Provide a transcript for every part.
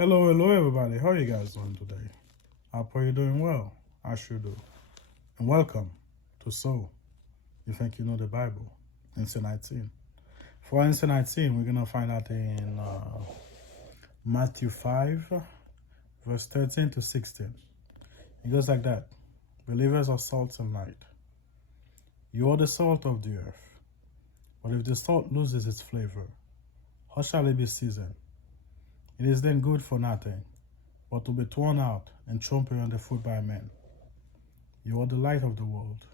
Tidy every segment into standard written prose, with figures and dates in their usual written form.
Hello, everybody. How are you guys doing today? I pray you're doing well. I sure do. And welcome to So You Think You Know the Bible, Instant 19. For Instant 19, we're going to find out in Matthew 5, verse 13 to 16. It goes like that. Believers are salt and light. You are the salt of the earth. But if the salt loses its flavor, how shall it be seasoned? It is then good for nothing, but to be thrown out and trampled underfoot by men. You are the light of the world.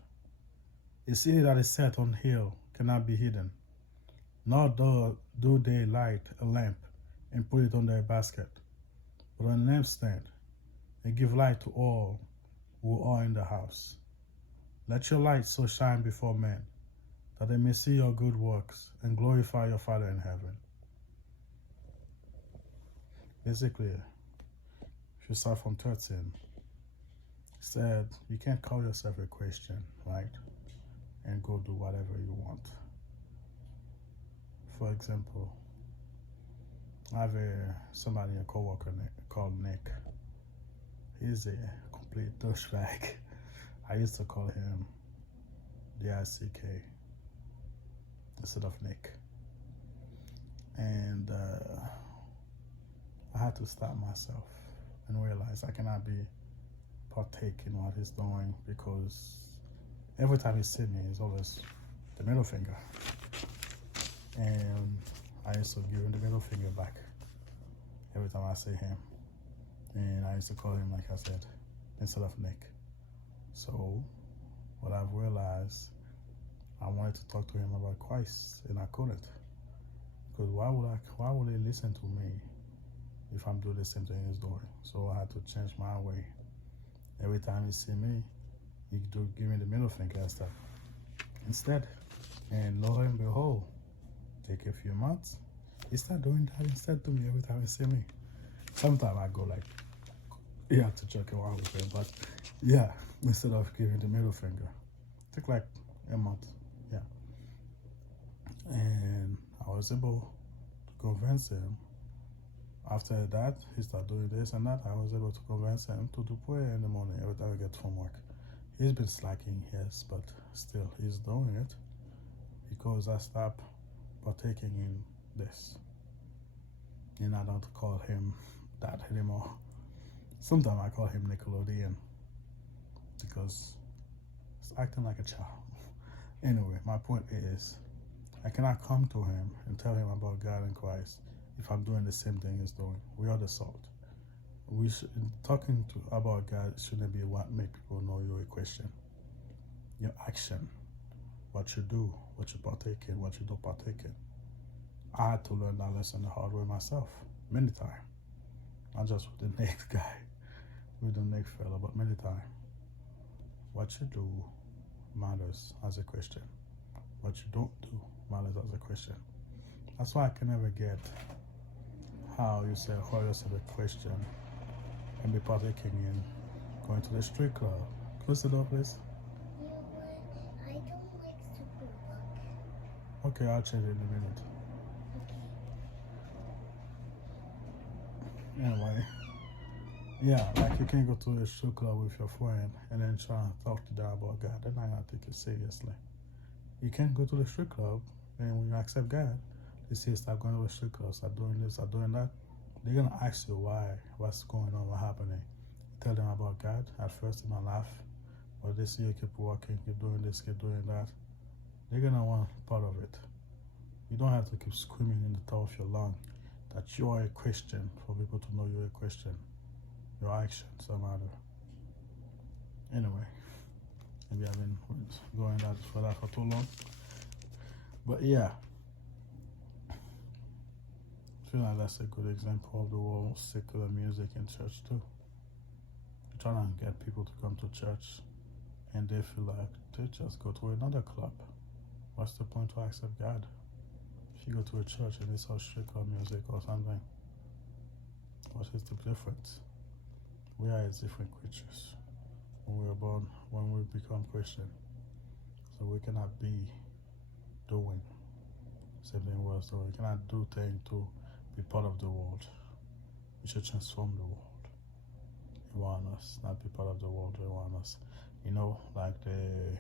A city that is set on a hill cannot be hidden. Nor do they light a lamp and put it under a basket, but on a lampstand, and give light to all who are in the house. Let your light so shine before men, that they may see your good works and glorify your Father in heaven. Basically, if you start from 13, it said you can't call yourself a Christian, right? And go do whatever you want. For example, I have somebody, a coworker called Nick. He's a complete douchebag. I used to call him D-I-C-K instead of Nick. And I had to stop myself and realize I cannot be partaking in what he's doing, because every time he sees me, it's always the middle finger. And I used to give him the middle finger back every time I see him. And I used to call him, like I said, instead of Nick. So what I've realized, I wanted to talk to him about Christ, and I couldn't. Because why would he listen to me if I'm doing the same thing he's doing? So I had to change my way. Every time he see me, he do give me the middle finger instead. And lo and behold, take a few months, he start doing that instead to me every time he see me. Sometimes I go like, to joke around with him, but yeah, instead of giving the middle finger, took like a month, yeah. And I was able to convince him. After that, he started doing this and that. I was able to convince him to do prayer in the morning every time I get from work. He's been slacking, yes, but still he's doing it because I stopped partaking in this. And I don't call him that anymore. Sometimes I call him Nickelodeon because it's acting like a child. Anyway, my point is, I cannot come to him and tell him about God and Christ if I'm doing the same thing he's doing. We are the salt. Talking about God shouldn't be what make people know you're a Christian. Your action, what you do, what you partake in, what you don't partake in. I had to learn that lesson the hard way myself, many times. Not just with the next guy, with the next fella, but many times. What you do matters as a Christian. What you don't do matters as a Christian. That's why I can never get how you say call yourself a Christian and be partaking in going to the street club. Close the door, please. Yeah, but I don't like Superbook. Okay, I'll change it in a minute. Anyway, yeah, like you can't go to a street club with your friend and then try to talk to them about God. They're not gonna take you seriously. You can't go to the street club, and when you accept God, they say stop going to the street club, stop doing this, stop doing that. They're gonna ask you why, what's going on, what's happening. You tell them about God. At first, they might laugh, but they see you keep walking, keep doing this, keep doing that. They're gonna want part of it. You don't have to keep screaming in the top of your lung that you are a Christian for people to know you're a Christian. Your actions don't matter. Anyway, maybe I've been going for that for too long. But yeah, I feel like that's a good example of the whole secular music in church too. You're trying to get people to come to church and they feel like they just go to another club. What's the point to accept God? If you go to a church and it's all street club music or something, what is the difference? We are as different creatures when we are born, when we become Christian. So we cannot be doing same thing was doing. You cannot do things to be part of the world. We should transform the world around us, not be part of the world around us. You know, like the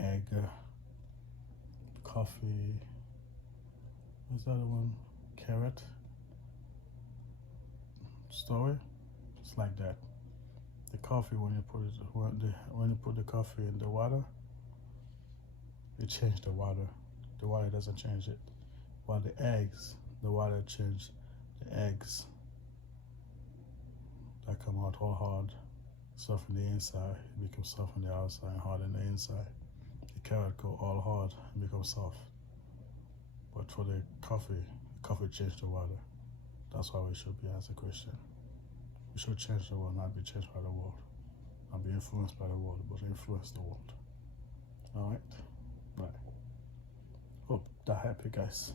egg, coffee, what's the other one? Carrot story. It's like that. The coffee, when you put the coffee in the water, it changed the water. The water doesn't change it. While the eggs, the water changed the eggs that come out all hard, soft on the inside, it becomes soft on the outside and hard on the inside. The carrot go all hard and become soft. But for the coffee changed the water. That's how we should be as a Christian. We should change the world, not be changed by the world. Not be influenced by the world, but influence the world. Alright? Right. Hope that helped you guys.